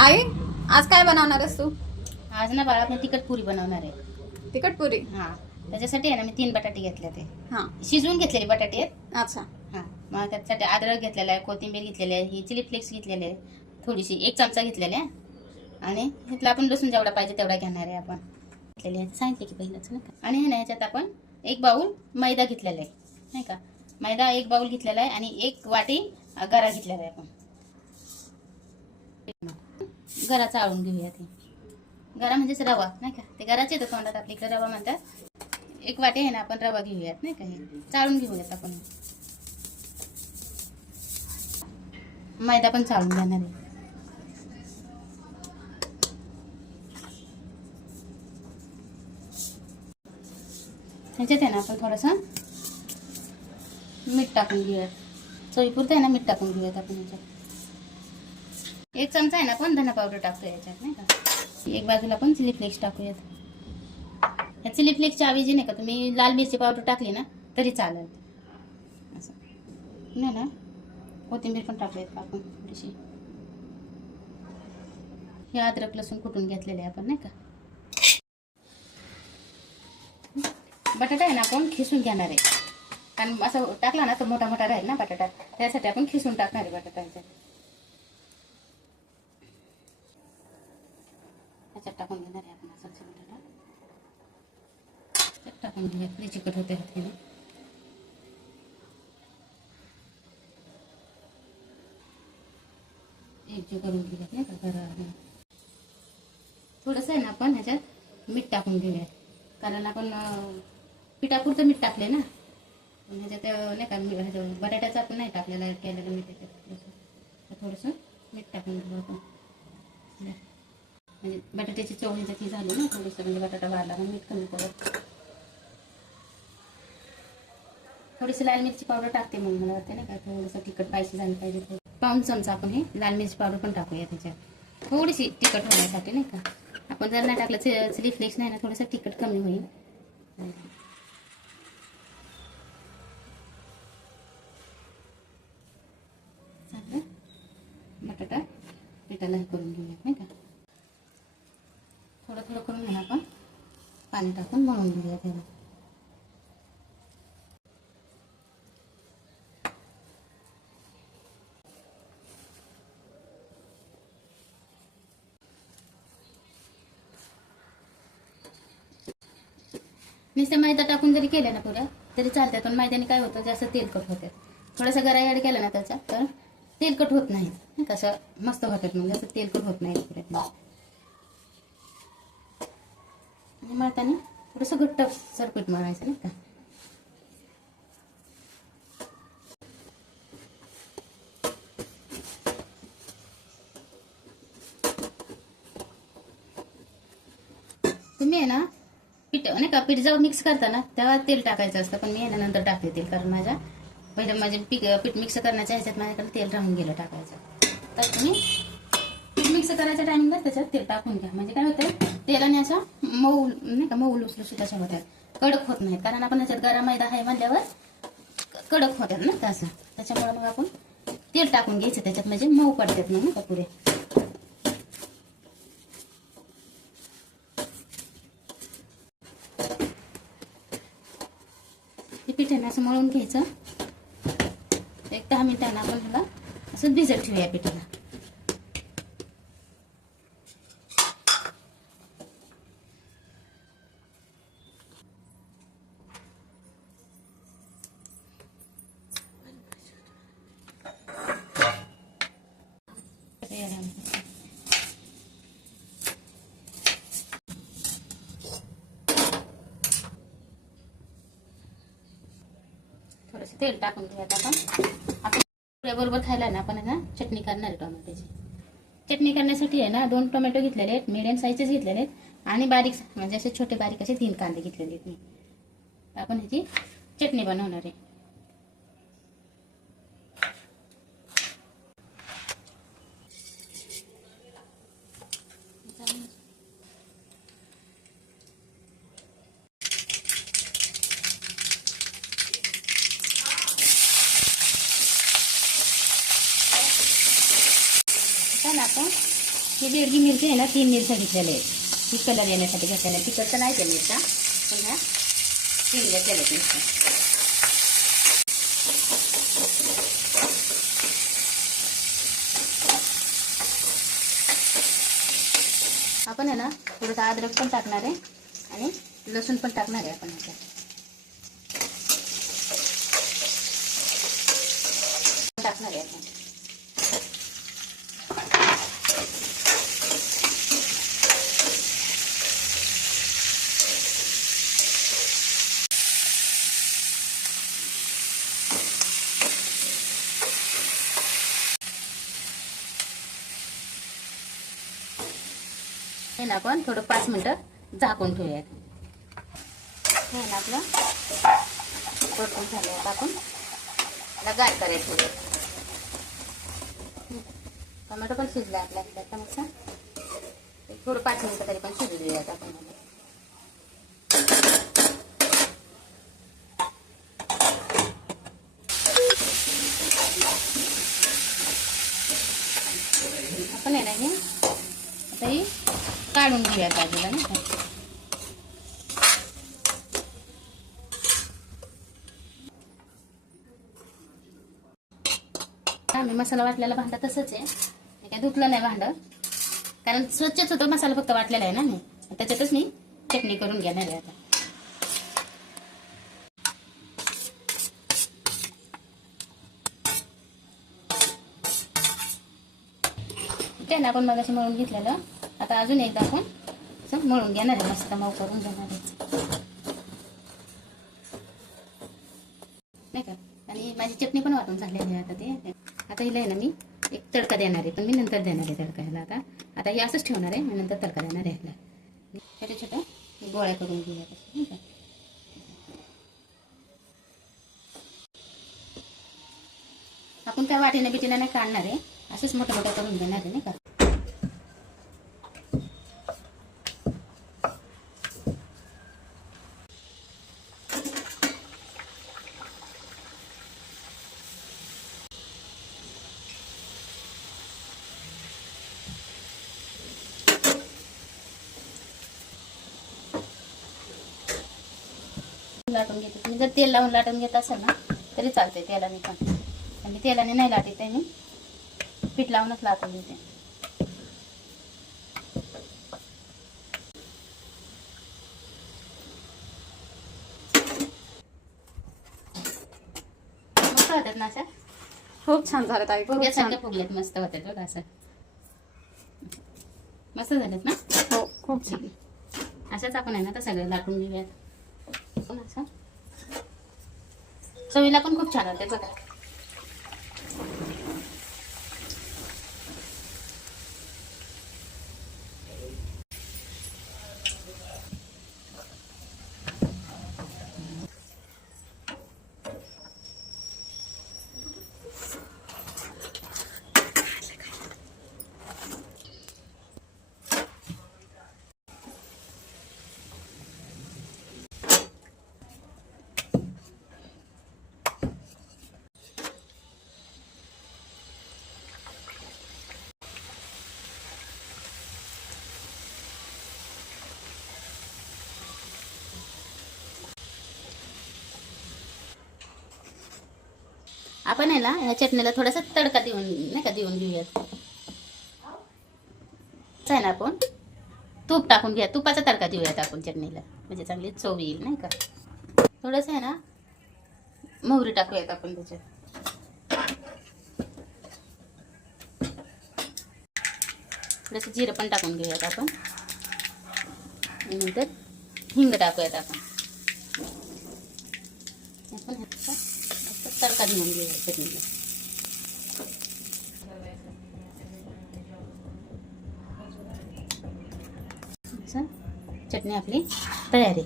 आई, आज काय बनवणार आहेस तू? आज ना बाळा आपण तिखट पुरी बनवणार आहे. तिखट पुरी. हां, त्याच्यासाठी आहे ना मी 3 बटाटे घेतले ते हां. शिजवून घेतलेले बटाटे आहेत. अच्छा. हां, मग त्याच्यासाठी अद्रक घेतलेला आहे, कोथिंबीर घेतलेली आहे, ही चिली फ्लेक्स घेतलेले आहे, थोडीशी 1 चमचा घेतलेले आहे आणि ह्यातला आपण लसूण जेवढा पाहिजे तेवढा घेणार आहे आपण. घेतलेले आहे सांगितले की पहिलंच ना. आणि हे ना ह्याच्यात आपण 1 बाऊल मैदा घेतलेला आहे, नाही का. मैदा 1 बाऊल घेतलेला आहे आणि 1 वाटी गरा घेतलेला आहे आपण. गरा चाळून घेऊया ते. गरा म्हणजेच रवा, नाही का. ते गराच येतं तोंडात, आपल्या इकडे रवा म्हणतात. 1 वाटी आहे ना आपण रवा घेऊयात, नाही का. हे चाळून घेऊयात आपण. मैदा पण चाळून घेणार आहे. ह्याच्यात आहे ना आपण थोडंसं मीठ टाकून घेऊयात. चवीपुरतं आहे ना मीठ टाकून घेऊयात आपण ह्याच्यात. 1 चमचा आहे ना आपण धना पावडर टाकतो याच्यात, नाही का. एक बाजूला आपण चिली फ्लेक्स टाकूयात. ह्या चिली फ्लेक्सच्या ऐवजी नाही का तुम्ही लाल मिरची पावडर टाकली ना तरी चालेल. असं नाही ना. कोथिंबीर पण टाकूयात का आपण थोडीशी. हे अद्रक लसूण कुटून घेतलेले आपण, नाही का. बटाटा आहे ना आपण खिसून घेणार आहे, कारण असं टाकला ना तर मोठा मोठा राहील ना बटाटा, त्यासाठी आपण खिसून टाकणार आहे बटाटा ह्याच्यात. ह्याच्यात टाकून घेणार आहे आपण असं बटाटा. ह्याच्यात टाकून घेऊया, फ्री चिकट होते हाताने. एकजीव करून घेऊयात, नाही का. बरं, थोडंसं आहे ना आपण ह्याच्यात मीठ टाकून घेऊयात, कारण आपण पिठापुरतं मीठ टाकले ना. ह्याच्यात नाही का बटाट्याचं आपण नाही टाकलेलं केलेलं मीठ त्याच्यात. थोडंसं मीठ टाकून घेऊ आपण, म्हणजे बटाट्याची चव ह्याच्यात ही झाली ना थोडीसं, म्हणजे बटाटा वाढला मग मीठ कमी पडत. थोडीशी लाल मिरची पावडर टाकते मग मला वाटते, नाही का. थोडंसं तिखट स्पायसी झालं पाहिजे. पाऊण चमचा आपण हे लाल मिरची पावडर पण टाकूया त्याच्यात, थोडीशी तिखट होण्यासाठी, नाही का. आपण जर नाही टाकलं चिली फ्लेक्स नाही ना, थोडंसं तिखट कमी होईल. चांगलं बटाटा पिठाला हे करून घेऊया, नाही का. थोडं थोडं करून घेणार आपण पाणी टाकून मळून घेऊया त्याला. नुसतं मैदा टाकून जरी केलं ना पुऱ्या तरी चालतात, पण मैद्याने काय होतं जास्त तेलकट होतात. थोडासा गरा ॲड केला ना त्याचा तर तेलकट होत नाही, कसं मस्त होतात, मग जास्त तेलकट होत नाही पुऱ्यात. आणि मळताना थोडंसं घट्ट सरपीट मळायचं, नाही का. तुम्ही आहे ना पीठ नाही का, पीठ जेव्हा मिक्स करताना तेव्हा तेल टाकायचं असतं, पण मी आहे ना नंतर टाकते तेल, कारण पहिलं माझे पीठ मिक्स करण्याच्या ह्याच्यात माझ्याकडे तेल राहून गेलं टाकायचं. तर तुम्ही पीठ मिक्स करायच्या टायमिंगला त्याच्यात तेल टाकून घ्या, म्हणजे काय होतं तेलाने असं मऊ नाही का, मऊ लुसलुशीत अशा होतात, कडक होत नाहीत. कारण आपण ह्याच्यात गरम मैदा आहे म्हणल्यावर कडक होतात ना तसं. त्याच्यामुळे मग आपण तेल टाकून घ्यायचं त्याच्यात, म्हणजे मऊ पडतात ना का पुरे. पिठाने असं मळून घ्यायचं. 1-10 मिनिटांना आपण ह्याला असं भिजत ठेवूया पिठाला. थोडंसं तेल टाकून घेऊयात आपण बरोबर खायला ना आपण ना चटणी करणार आहे टोमॅटोची. चटणी करण्यासाठी आहे ना 2 टोमॅटो घेतलेले आहेत, मीडियम साईजचेच घेतलेले आहेत, आणि बारीक म्हणजे असे छोटे बारीक असे 3 कांदे घेतलेले आहेत मी. आपण ह्याची चटणी बनवणार आहे. आपण ही बेडगी मिरची आहे ना 3 मिरच्या घेतलेल्या आहेत. ही कलर येण्यासाठी घेतलेल्या. तिखट तर नाही त्या मिरच्या, पण ह्या 3 घेतलेल्या आहेत मिरच्या. आपण आहे ना थोडंसं अद्रक पण टाकणार आहे आणि लसूण पण टाकणार आहे आपण ह्याच्यात. टाकणार आहे आपण. हे ना आपण थोडं 5 मिनिटं झाकून ठेवूयात. हे ना आपलं परतून झालं. आता आपण त्याला गार करायचं. टोमॅटो पण शिजला आपल्या आता मस्त. थोडं 5 मिनिटं तरी पण शिजू देऊयात आपण. आपण आहे ना हे आता ही काढून घेऊया बाजूला नाही का. आम्ही मसाला वाटलेला भांडा तसंच आहे. मी काय धुतलं नाही भांडं, कारण स्वच्छच होतं. मसाला फक्त वाटलेला आहे ना मी, त्याच्यातच मी चटणी करून घेणार आहे आता. ते ना आपण मगाशी मळून घेतलेलं. आता अजून एकदा आपण असं मळून घेणार आहे. मस्त मऊ करून घेणार आहे नाही का. आणि माझी चटणी पण वाटून झालेली आहे. आता हिला आहे ना मी एक तडका देणार आहे, पण मी नंतर देणार आहे तडका ह्याला. आता हे असंच ठेवणार आहे, मी नंतर तडका देणार आहे ह्याला. छोट्या छोट्या गोळ्या करून घेऊया नाही का. आपण त्या वाटीने बिटीने नाही काढणार आहे, असंच मोठं मोठं करून घेणार आहे नाही का. लाटून घेते. तुम्ही जर तेल लावून लाटून घेत असाल ना तरी चालते तेलाने पण. मी तेलाने नाही लाटत आहे, मी पीठ लावूनच लाटून घेते. मस्त होतात ना अशा. खूप छान झालं ताई, खूप छान. फुग्यासारख्या फुगल्यात, मस्त होतात बघा. असं मस्त झालेत ना. हो खूप छान. अशाच आपण आहे ना आता सगळे लाटून घेऊयात. असं चवीला पण खूप छान होते बघा. आपण आहे ना या चटणीला थोडासा तडका देऊन नाही का देऊन घेऊयात. आहे ना आपण तूप टाकून घ्या. तुपाचा तडका देऊयात आपण चटणीला, म्हणजे चांगली चव येईल नाही का. थोडंसं आहे ना मोहरी टाकूयात आपण त्याच्यात. थोडंसं जिरं पण टाकून घेऊयात आपण. नंतर हिंग टाकूयात आपण. तडका देऊन घेऊया चटणीला. चटणी आपली तयार आहे.